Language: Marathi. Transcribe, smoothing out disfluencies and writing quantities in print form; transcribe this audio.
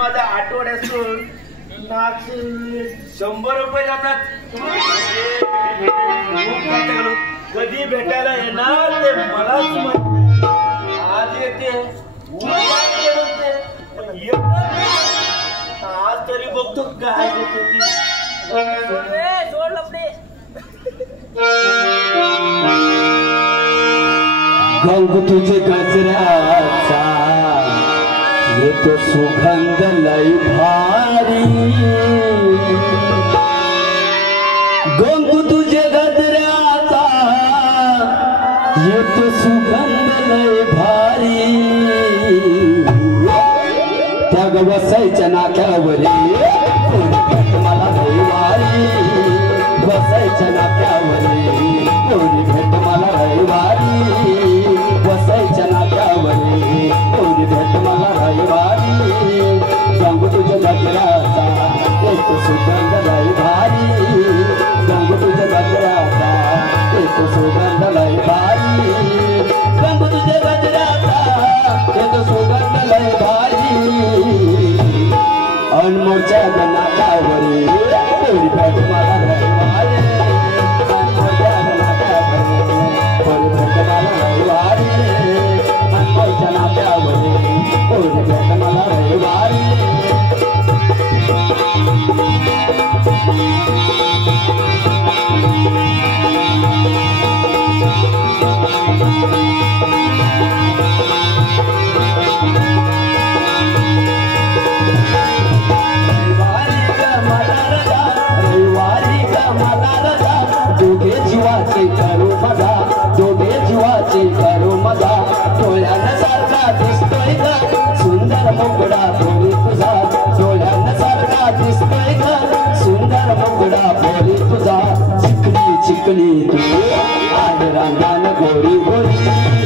माझ्या आठवड्यातून 100 रुपये जातात. कधी भेटायला येणार ते मलाच माहिती. आज येते आज तरी बघतो काय देते ती. सोड लपडे. गंग तुझे गजराचा येतो सुगंध लय भारी. गंग तुझे गजराचा येतो सुगंध लय भारी. त्या वसायच्या नाक्यावरी मला रविवारी. वसायच्या नाक्यावरी कोणी भेट मला रविवारी. वसायच्या नाक्यावरी कोणी भेट मला रविवारी. गंग तुझ्या गजराचा येतो सुगंध लय भारी. गंग तुझ्या गजराचा येतो सुगंध लय भारी. गंग तुझ्या गजराचा येतो सुगंध लय भारी. अनमोलच्या नाक्यावरी कोणी भेट मला रविवारी. अनमोलच्या नाक्यावरी कोणी भेट मला रविवारी. अनमोलच्या नाक्यावरी कोणी भेट मला रविवारी. दोघे जीवाचे करू मजा. डोळ्यानं सारखा दिसतोय ग सुंदर मुगडा बोली तुझा. डोळ्यानं सारखा दिसतोय ग सुंदर मुगडा बोली तुझा. चिकली चिकली तू आणि रंगानं गोरी गोरी.